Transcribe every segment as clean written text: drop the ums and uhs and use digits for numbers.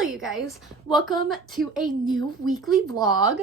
Hello you guys, welcome to a new weekly vlog.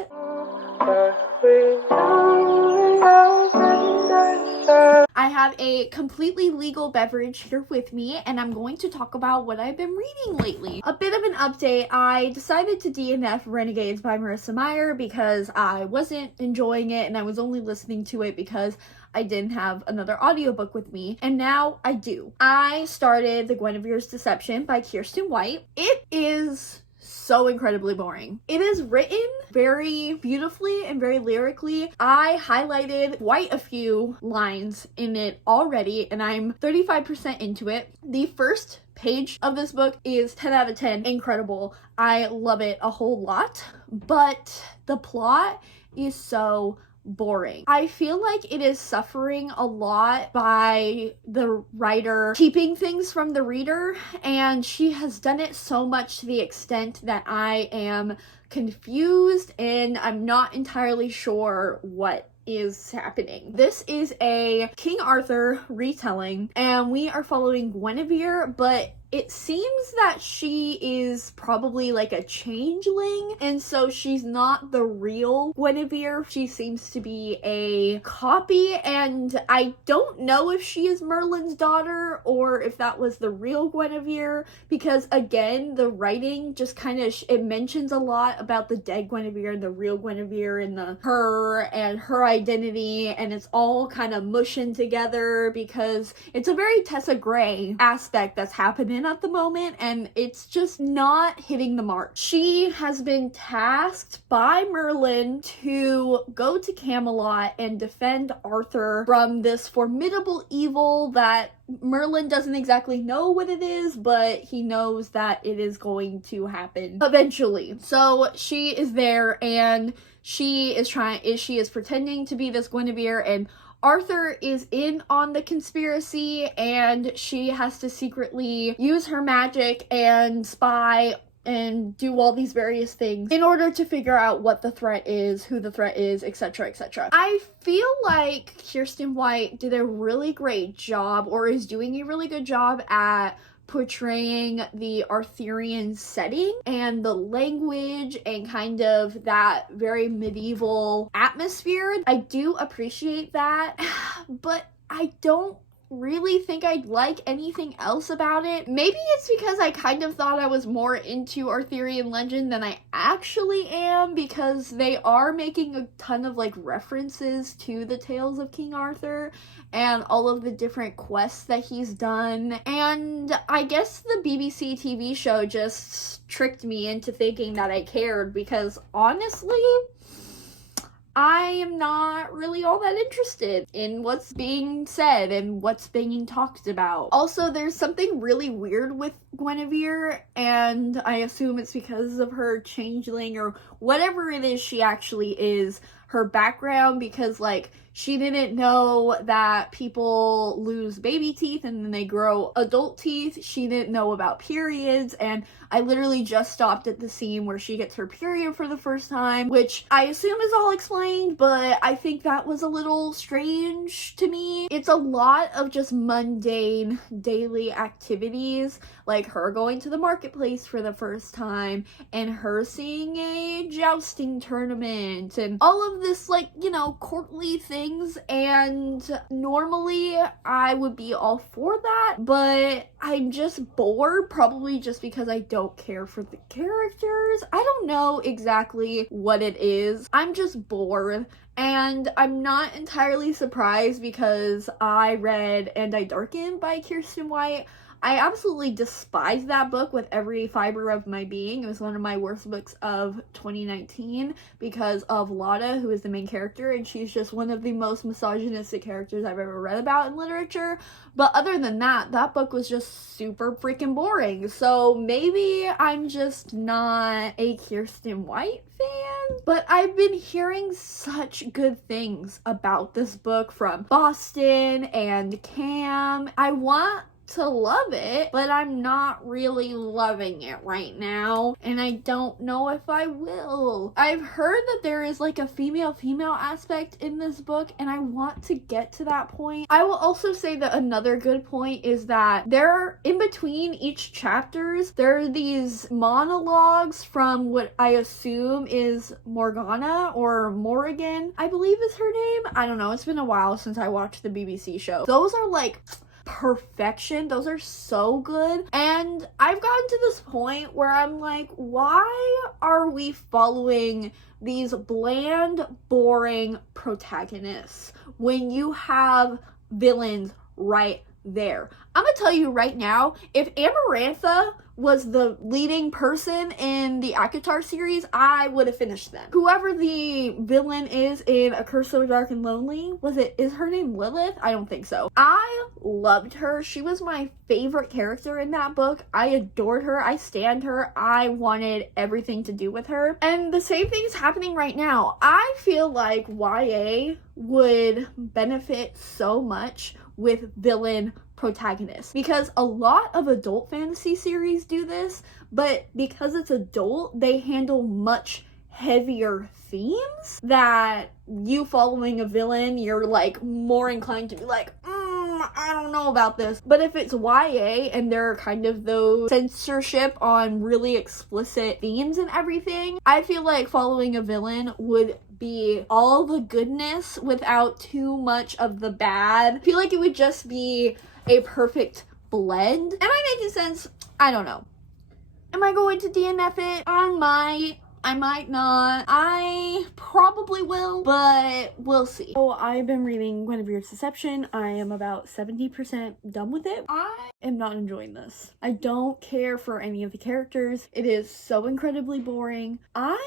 I have a completely legal beverage here with me and I'm going to talk about what I've been reading lately. A bit of an update, I decided to DNF Renegades by Marissa Meyer because I wasn't enjoying it and I was only listening to it because I didn't have another audiobook with me, and now I do. I started The Guinevere's Deception by Kiersten White. It is so incredibly boring. It is written very beautifully and very lyrically. I highlighted quite a few lines in it already, and I'm 35% into it. The first page of this book is 10 out of 10 incredible. I love it a whole lot, but the plot is so boring. I feel like it is suffering a lot by the writer keeping things from the reader, and she has done it so much to the extent that I am confused and I'm not entirely sure what is happening. This is a King Arthur retelling and we are following Guinevere, but it seems that she is probably like a changeling, and so she's not the real Guinevere. She seems to be a copy, and I don't know if she is Merlin's daughter or if that was the real Guinevere, because again, the writing just kind of, it mentions a lot about the dead Guinevere and the real Guinevere and her identity, and it's all kind of mushing together because it's a very Tessa Gray aspect that's happening at the moment, and it's just not hitting the mark. She has been tasked by Merlin to go to Camelot and defend Arthur from this formidable evil that Merlin doesn't exactly know what it is, but he knows that it is going to happen eventually. So she is there and she is pretending to be this Guinevere, and Arthur is in on the conspiracy, and she has to secretly use her magic and spy and do all these various things in order to figure out what the threat is, who the threat is, etc., etc. I feel like Kiersten White did a really great job, or is doing a really good job at portraying the Arthurian setting and the language and kind of that very medieval atmosphere. I do appreciate that, but I don't really think I'd like anything else about it. Maybe it's because I kind of thought I was more into Arthurian legend than I actually am, because they are making a ton of like references to the tales of King Arthur and all of the different quests that he's done, and I guess the BBC TV show just tricked me into thinking that I cared, because honestly, I am not really all that interested in what's being said and what's being talked about. Also, there's something really weird with Guinevere, and I assume it's because of her changeling or whatever it is she actually is, her background, because like she didn't know that people lose baby teeth and then they grow adult teeth. She didn't know about periods, and I literally just stopped at the scene where she gets her period for the first time, which I assume is all explained, but I think that was a little strange to me. It's a lot of just mundane daily activities, like her going to the marketplace for the first time and her seeing a jousting tournament and all of this, like, you know, courtly things, and normally I would be all for that, but I'm just bored, probably just because I don't care for the characters. I don't know exactly what it is. I'm just bored, and I'm not entirely surprised because I read And I Darken by Kiersten White. I absolutely despise that book with every fiber of my being. It was one of my worst books of 2019 because of Lotta, who is the main character, and she's just one of the most misogynistic characters I've ever read about in literature. But other than that, that book was just super freaking boring. So maybe I'm just not a Kiersten White fan, but I've been hearing such good things about this book from Boston and Cam. I want to love it, but I'm not really loving it right now, and I don't know if I will. I've heard that there is like a female aspect in this book, and I want to get to that point. I will also say that another good point is that there are, in between each chapters, there are these monologues from what I assume is Morgana or Morrigan, I believe is her name. I don't know, it's been a while since I watched the BBC show. Those are like perfection. Those are so good. And I've gotten to this point where I'm like, why are we following these bland, boring protagonists when you have villains right there? I'm gonna tell you right now, if Amarantha was the leading person in the ACOTAR series, I would have finished them. Whoever the villain is in A Curse So Dark and Lonely, is her name Lilith? I don't think so. I loved her. She was my favorite character in that book. I adored her. I stand her. I wanted everything to do with her. And the same thing is happening right now. I feel like YA would benefit so much with villain protagonists, because a lot of adult fantasy series do this, but because it's adult, they handle much heavier themes that you following a villain, you're like more inclined to be like, I don't know about this. But if it's YA and there are kind of those censorship on really explicit themes and everything, I feel like following a villain would be all the goodness without too much of the bad. I feel like it would just be a perfect blend. Am I making sense? I don't know. Am I going to DNF it? I might not. I probably will, but we'll see. So I've been reading Guinevere's Deception. I am about 70% done with it. I am not enjoying this. I don't care for any of the characters. It is so incredibly boring. I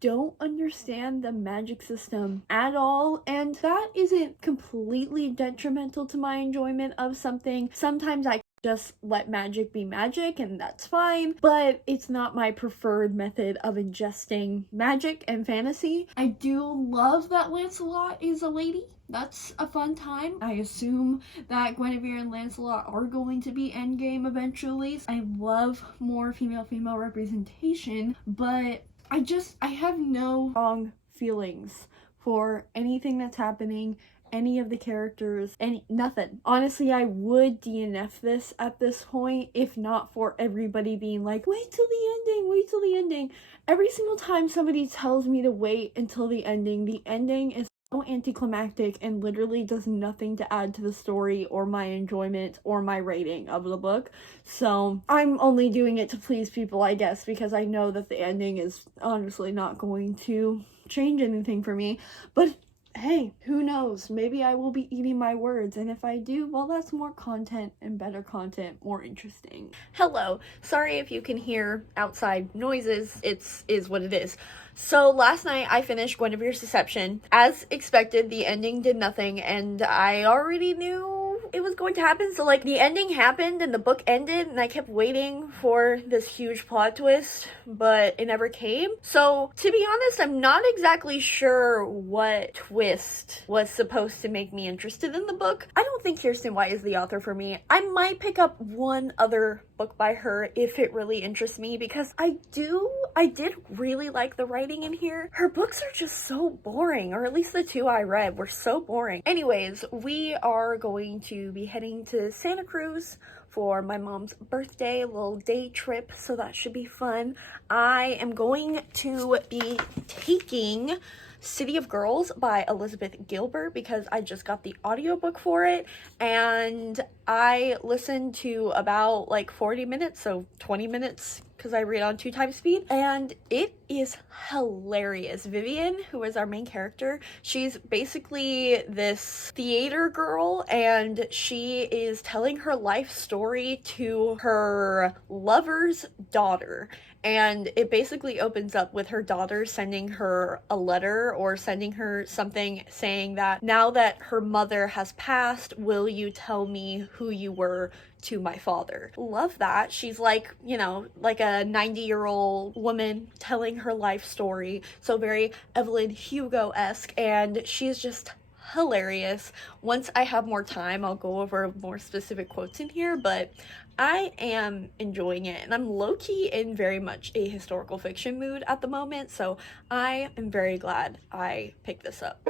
don't understand the magic system at all, and that isn't completely detrimental to my enjoyment of something. Sometimes I just let magic be magic, and that's fine, but it's not my preferred method of ingesting magic and fantasy. I do love that Lancelot is a lady. That's a fun time. I assume that Guinevere and Lancelot are going to be endgame eventually. I love more female representation, but I have no strong feelings for anything that's happening, any of the characters, nothing. Honestly, I would DNF this at this point if not for everybody being like, wait till the ending. Every single time somebody tells me to wait until the ending is so anticlimactic and literally does nothing to add to the story or my enjoyment or my rating of the book. So I'm only doing it to please people, I guess, because I know that the ending is honestly not going to change anything for me. But hey, who knows? Maybe I will be eating my words, and if I do, well, that's more content and better content, more interesting. Hello. Sorry if you can hear outside noises. Is what it is. So last night I finished Guinevere's Deception. As expected, the ending did nothing, and I already knew it was going to happen. So like the ending happened and the book ended, and I kept waiting for this huge plot twist, but it never came. So to be honest, I'm not exactly sure what twist was supposed to make me interested in the book. I don't think Kirsten White is the author for me. I might pick up one other book by her if it really interests me, because I did really like the writing in here. Her books are just so boring, or at least the two I read were so boring. Anyways, we are going to be heading to Santa Cruz for my mom's birthday, a little day trip, so that should be fun. I am going to be taking City of Girls by Elizabeth Gilbert because I just got the audiobook for it, and I listened to about like 40 minutes, so 20 minutes because I read on 2 times speed, and it is hilarious. Vivian, who is our main character, she's basically this theater girl, and she is telling her life story to her lover's daughter. And it basically opens up with her daughter sending her a letter or sending her something saying that now that her mother has passed, will you tell me who you were to my father? Love that. She's like, you know, like a 90-year-old woman telling her life story. So very Evelyn Hugo-esque, and she's just hilarious. Once I have more time, I'll go over more specific quotes in here, but I am enjoying it, and I'm low-key in very much a historical fiction mood at the moment, so I am very glad I picked this up.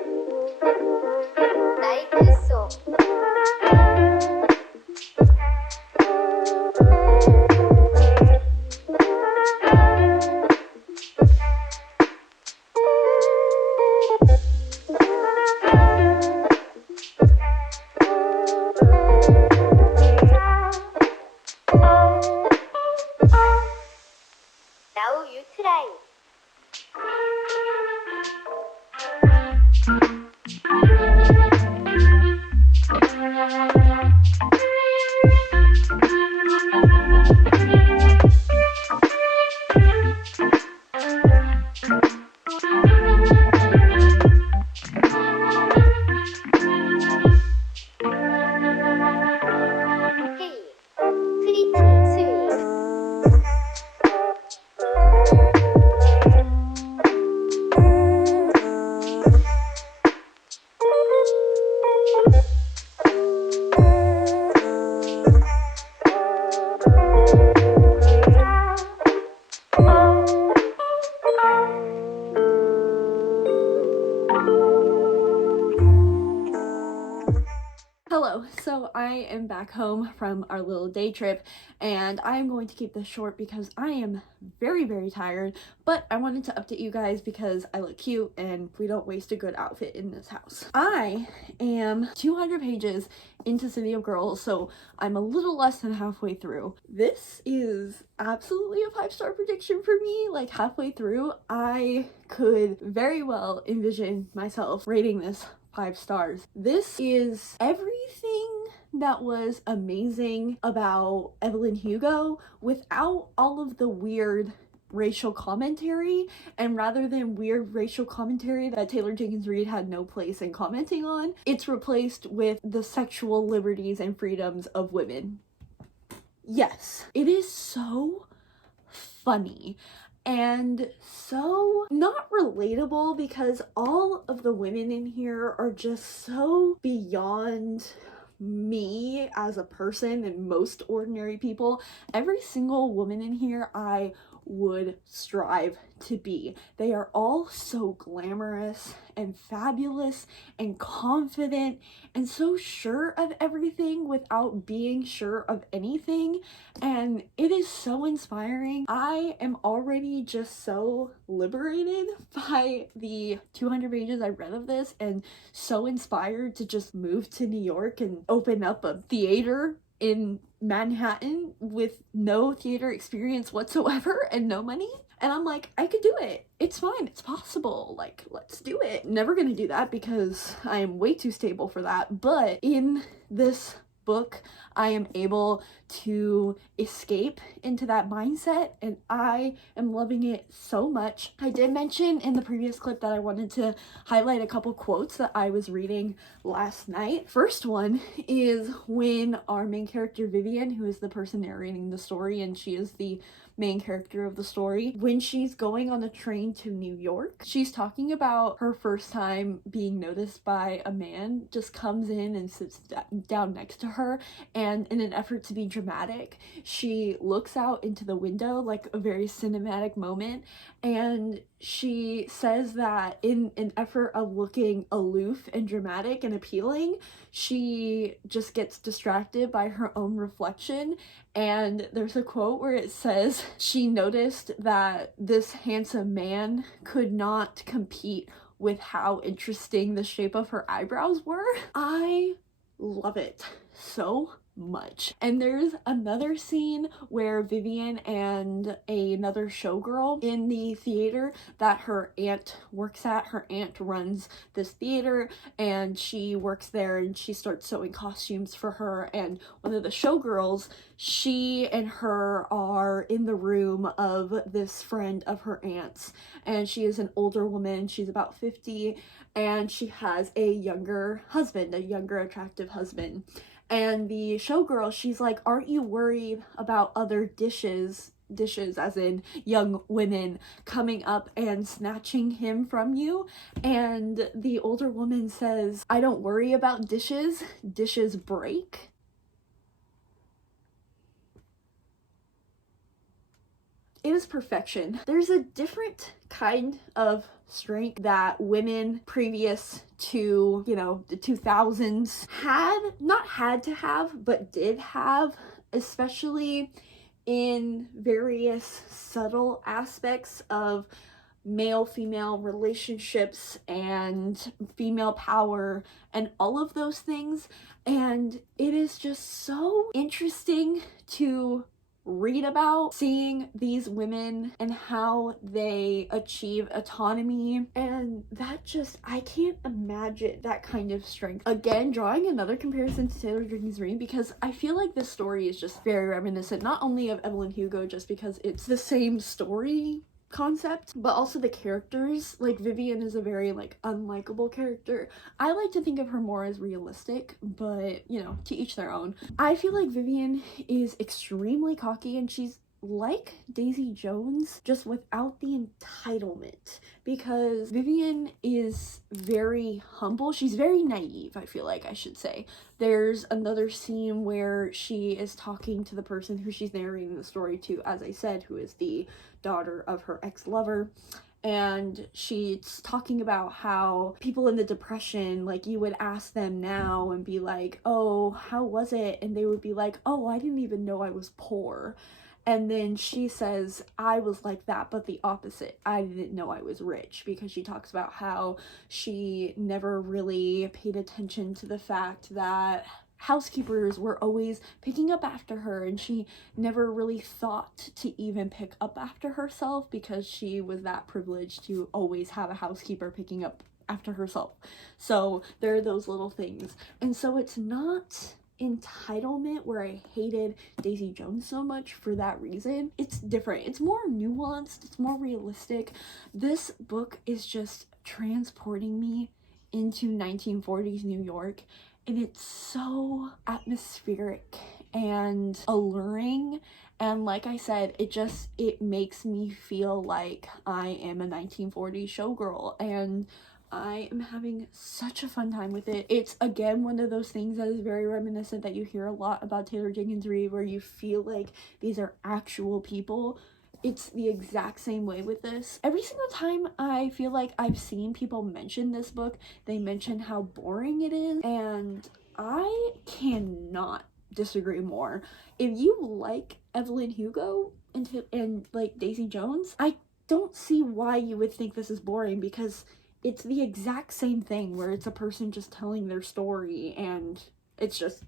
Hello, so I am back home from our little day trip, and I am going to keep this short because I am very, very tired, but I wanted to update you guys because I look cute and we don't waste a good outfit in this house. I am 200 pages into City of Girls, so I'm a little less than halfway through. This is absolutely a 5-star prediction for me. Like, halfway through, I could very well envision myself rating this 5 stars. This is everything that was amazing about Evelyn Hugo without all of the weird racial commentary, and rather than weird racial commentary that Taylor Jenkins Reid had no place in commenting on, it's replaced with the sexual liberties and freedoms of women. Yes, it is so funny and so not relatable because all of the women in here are just so beyond me as a person and most ordinary people. Every single woman in here I would strive to be. They are all so glamorous and fabulous and confident and so sure of everything without being sure of anything, and it is so inspiring. I am already just so liberated by the 200 pages I read of this and so inspired to just move to New York and open up a theater in Manhattan with no theater experience whatsoever and no money. And I'm like, I could do it. It's fine. It's possible. Like, let's do it. Never gonna do that because I am way too stable for that. But in this book, I am able to escape into that mindset, and I am loving it so much. I did mention in the previous clip that I wanted to highlight a couple quotes that I was reading last night. First one is when our main character Vivian, who is the person narrating the story, and she is the main character of the story, when she's going on a train to New York, she's talking about her first time being noticed by a man, just comes in and sits down next to her, and in an effort to be dramatic, she looks out into the window, like a very cinematic moment, and she says that in an effort of looking aloof and dramatic and appealing, she just gets distracted by her own reflection. And there's a quote where it says she noticed that this handsome man could not compete with how interesting the shape of her eyebrows were. I love it so much. And there's another scene where Vivian and another showgirl in the theater that her aunt works at. Her aunt runs this theater and she works there, and she starts sewing costumes for her, and one of the showgirls, she and her are in the room of this friend of her aunt's, and she is an older woman. She's about 50, and she has a younger husband, a younger attractive husband. And the showgirl, she's like, aren't you worried about other dishes dishes as in young women coming up and snatching him from you. And the older woman says, I don't worry about dishes, dishes break. It is perfection. There's a different kind of strength that women previous to, you know, the 2000s not had to have, but did have, especially in various subtle aspects of male-female relationships and female power and all of those things. And it is just so interesting to read about seeing these women and how they achieve autonomy, and that just, I can't imagine that kind of strength. Again, drawing another comparison to Taylor Jenkins Reid, because I feel like this story is just very reminiscent not only of Evelyn Hugo, just because it's the same story concept, but also the characters. Like, Vivian is a very, like, unlikable character. I like to think of her more as realistic, but, you know, to each their own. I feel like Vivian is extremely cocky, and she's like Daisy Jones, just without the entitlement, because Vivian is very humble. She's very naive, I feel like I should say. There's another scene where she is talking to the person who she's narrating the story to, as I said, who is the daughter of her ex-lover, and she's talking about how people in the Depression, like, you would ask them now and be like, oh, how was it? And they would be like, oh, I didn't even know I was poor. And then she says, I was like that, but the opposite. I didn't know I was rich, because she talks about how she never really paid attention to the fact that housekeepers were always picking up after her, and she never really thought to even pick up after herself because she was that privileged to always have a housekeeper picking up after herself. So there are those little things. And so it's not entitlement where I hated Daisy Jones so much for that reason. It's different. It's more nuanced. It's more realistic. This book is just transporting me into 1940s New York, and it's so atmospheric and alluring. And like I said, it makes me feel like I am a 1940s showgirl, and I am having such a fun time with it. It's, again, one of those things that is very reminiscent that you hear a lot about Taylor Jenkins Reid, where you feel like these are actual people. It's the exact same way with this. Every single time I feel like I've seen people mention this book, they mention how boring it is, and I cannot disagree more. If you like Evelyn Hugo and like Daisy Jones, I don't see why you would think this is boring, because it's the exact same thing, where it's a person just telling their story, and it's just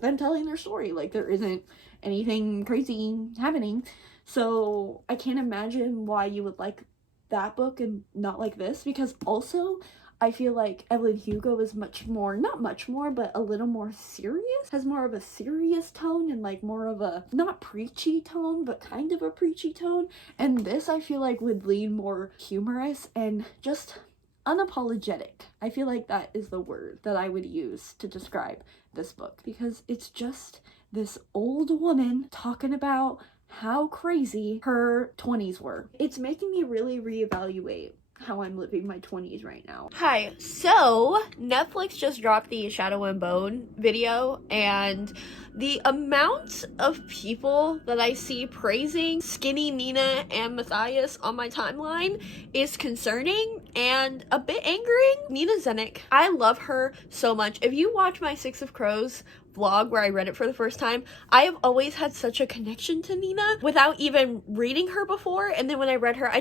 them telling their story. Like, there isn't anything crazy happening. So I can't imagine why you would like that book and not like this, because also I feel like Evelyn Hugo is much more, not much more, but a little more serious, has more of a serious tone, and like more of a, not preachy tone, but kind of a preachy tone. And this, I feel like, would lean more humorous and just unapologetic. I feel like that is the word that I would use to describe this book, because it's just this old woman talking about how crazy her 20s were. It's making me really reevaluate how I'm living my 20s right now. Hi, so Netflix just dropped the Shadow and Bone video, and the amount of people that I see praising Skinny Nina and Matthias on my timeline is concerning and a bit angering. Nina Zenick, I love her so much. If you watch my Six of Crows vlog where I read it for the first time, I have always had such a connection to Nina without even reading her before, and then when I read her,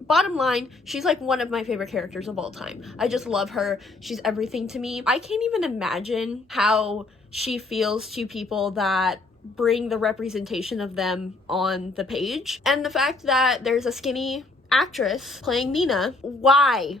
bottom line, she's like one of my favorite characters of all time. I just love her. She's everything to me. I can't even imagine how she feels to people that bring the representation of them on the page. And the fact that there's a skinny actress playing Nina, why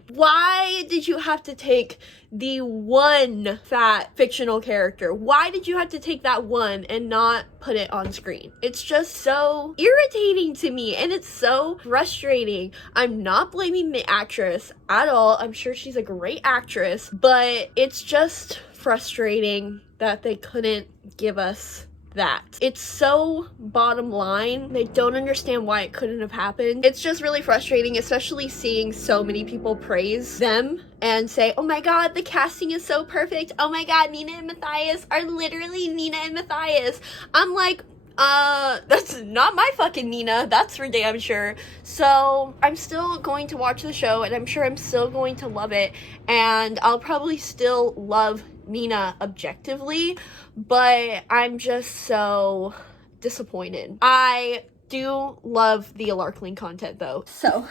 did you have to take the one fat fictional character? Why did you have to take that one and not put it on screen? It's just so irritating to me, and it's so frustrating. I'm not blaming the actress at all. I'm sure she's a great actress, but it's just frustrating that they couldn't give us that. It's so bottom line. They don't understand why it couldn't have happened. It's just really frustrating, especially seeing so many people praise them and say, oh my god, the casting is so perfect. Oh my god, Nina and Matthias are literally Nina and Matthias. I'm like, that's not my fucking Nina, that's for damn sure. So I'm still going to watch the show, and I'm sure I'm still going to love it, and I'll probably still love Nina objectively, but I'm just so disappointed. I do love the Alarkling content though. So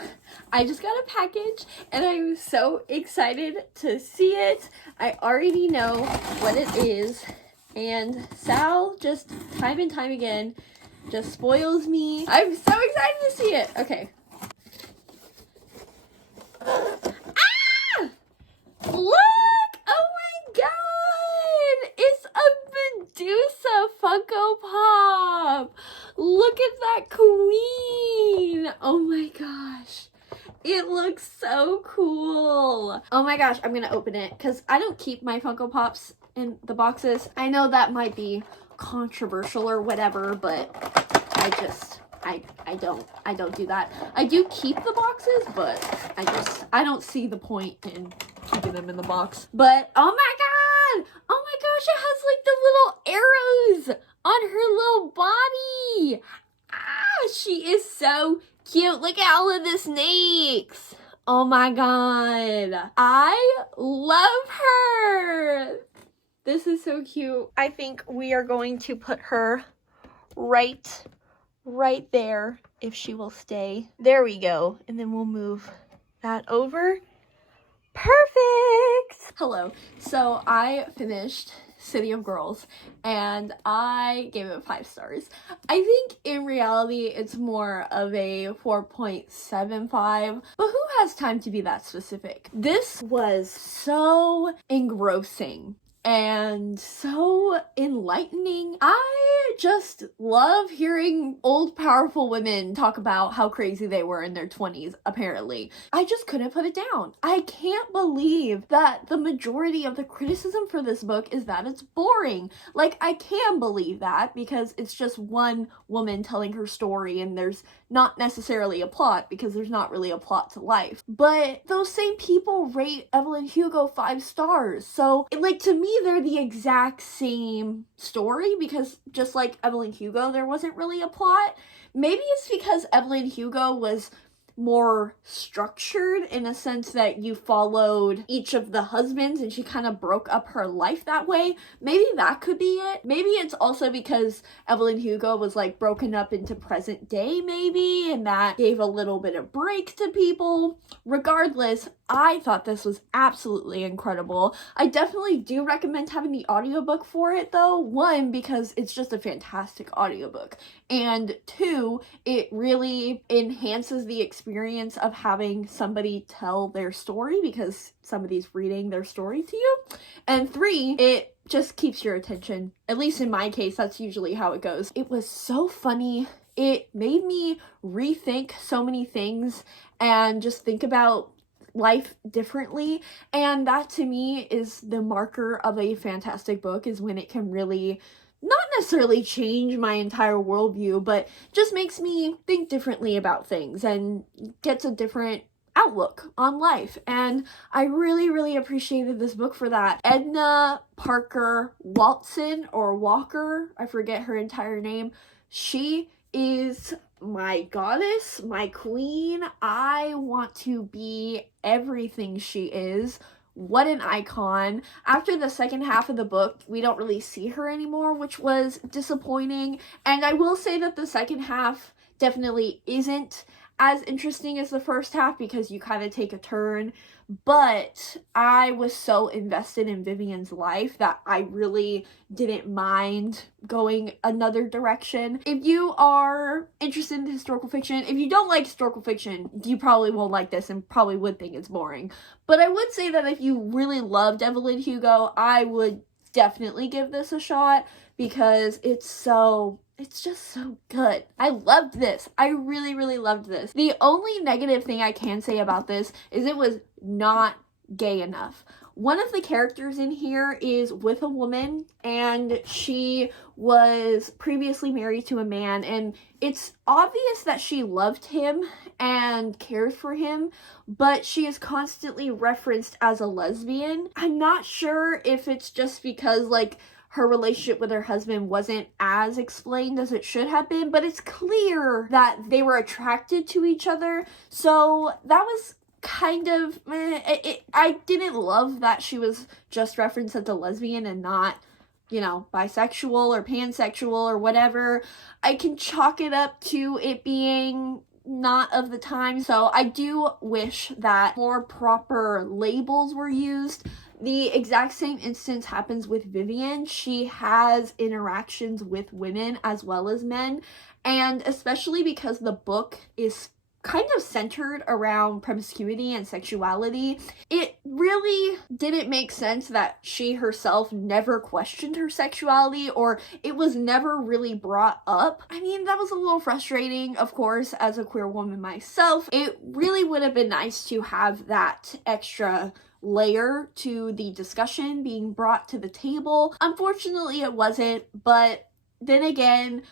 I just got a package and I'm so excited to see it. I already know what it is, and Sal just time and time again just spoils me. I'm so excited to see it. Okay. Ah! Look! Oh my god! It's a Medusa Funko Pop! Look at that queen! Oh my gosh. It looks so cool. Oh my gosh, I'm gonna open it because I don't keep my Funko Pops in the boxes. I know that might be controversial or whatever, but I don't do that. I do keep the boxes, but I don't see the point in keeping them in the box. But oh my god! Oh my gosh, it has like the little arrows on her little body. Ah, she is so cute. Look at all of the snakes. Oh my god. I love her. This is so cute. I think we are going to put her right there if she will stay. There we go. And then we'll move that over. Perfect. Hello. So I finished City of Girls and I gave it 5 stars. I think in reality it's more of a 4.75, but who has time to be that specific? This was so engrossing and so enlightening. I just love hearing old powerful women talk about how crazy they were in their 20s, apparently. I just couldn't put it down. I can't believe that the majority of the criticism for this book is that it's boring. Like, I can believe that because it's just one woman telling her story and there's not necessarily a plot because there's not really a plot to life. But those same people rate Evelyn Hugo 5 stars. So, like, to me, they're the exact same story because just like Evelyn Hugo, there wasn't really a plot. Maybe it's because Evelyn Hugo was more structured in a sense that you followed each of the husbands and she kind of broke up her life that way. Maybe that could be it. Maybe it's also because Evelyn Hugo was like broken up into present day maybe, and that gave a little bit of break to people. Regardless, I thought this was absolutely incredible. I definitely do recommend having the audiobook for it though. 1, because it's just a fantastic audiobook, and 2, it really enhances the experience of having somebody tell their story because somebody's reading their story to you, and 3, it just keeps your attention. At least in my case, that's usually how it goes. It was so funny. It made me rethink so many things and just think about life differently, and that to me is the marker of a fantastic book, is when it can really not necessarily change my entire worldview, but just makes me think differently about things and gets a different outlook on life. And I really appreciated this book for that. Edna Parker Walton or Walker, I forget her entire name. She is my goddess, my queen. I want to be everything she is. What an icon. After the second half of the book, we don't really see her anymore, which was disappointing. And I will say that the second half definitely isn't as interesting as the first half because you kind of take a turn. But I was so invested in Vivian's life that I really didn't mind going another direction. If you are interested in historical fiction, if you don't like historical fiction, you probably won't like this and probably would think it's boring. But I would say that if you really loved Evelyn Hugo, I would definitely give this a shot because it's just so good. I loved this. I really loved this. The only negative thing I can say about this is it was not gay enough. one of the characters in here is with a woman, and she was previously married to a man, and it's obvious that she loved him and cared for him, but she is constantly referenced as a lesbian. I'm not sure if it's just because, like, her relationship with her husband wasn't as explained as it should have been, but it's clear that they were attracted to each other, so that was kind of, I didn't love that she was just referenced as a lesbian and not, you know, bisexual or pansexual or whatever. I can chalk it up to it being not of the time, so I do wish that more proper labels were used. The exact same instance happens with Vivian. She has interactions with women as well as men, and especially because the book is kind of centered around promiscuity and sexuality, it really didn't make sense that she herself never questioned her sexuality, or it was never really brought up. I mean, that was a little frustrating, of course, as a queer woman myself. It really would have been nice to have that extra layer to the discussion being brought to the table. Unfortunately, it wasn't, but then again,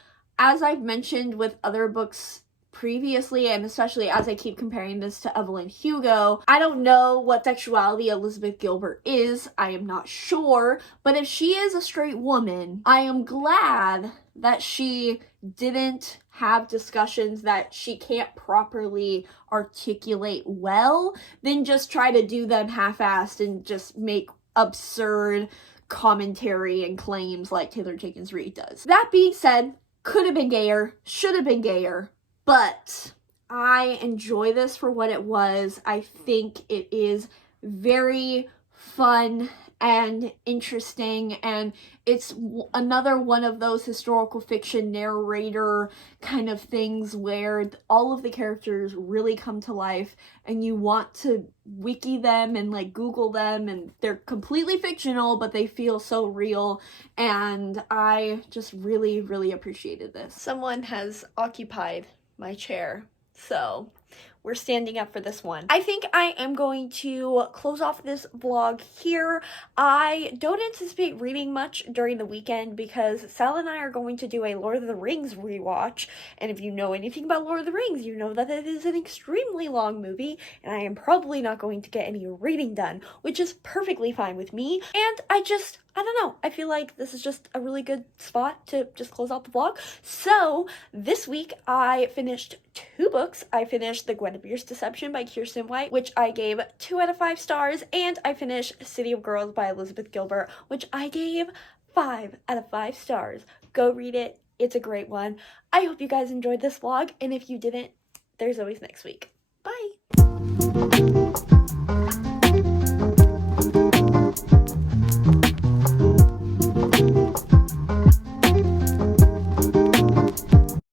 as I've mentioned with other books previously, and especially as I keep comparing this to Evelyn Hugo, I don't know what sexuality Elizabeth Gilbert is. I am not sure, but if she is a straight woman, I am glad that she didn't have discussions that she can't properly articulate well, then just try to do them half-assed and just make absurd commentary and claims like Taylor Jenkins Reid does. That being said, could have been gayer, should have been gayer, but I enjoy this for what it was. I think it is very fun and interesting, and it's another one of those historical fiction narrator kind of things where all of the characters really come to life and you want to wiki them and like Google them, and they're completely fictional but they feel so real, and I just really, really appreciated this. Someone has occupied my chair, so we're standing up for this one. I think I am going to close off this vlog here. I don't anticipate reading much during the weekend because Sal and I are going to do a Lord of the Rings rewatch, and if you know anything about Lord of the Rings, you know that it is an extremely long movie, and I am probably not going to get any reading done, which is perfectly fine with me, and I don't know, I feel like this is just a really good spot to just close out the vlog. So this week I finished 2 books. I finished The Guinevere's Deception by Kirsten White, which I gave 2 out of 5 stars, and I finished City of Girls by Elizabeth Gilbert, which I gave 5 out of 5 stars. Go read it. It's a great one. I hope you guys enjoyed this vlog, and if you didn't, there's always next week. Bye!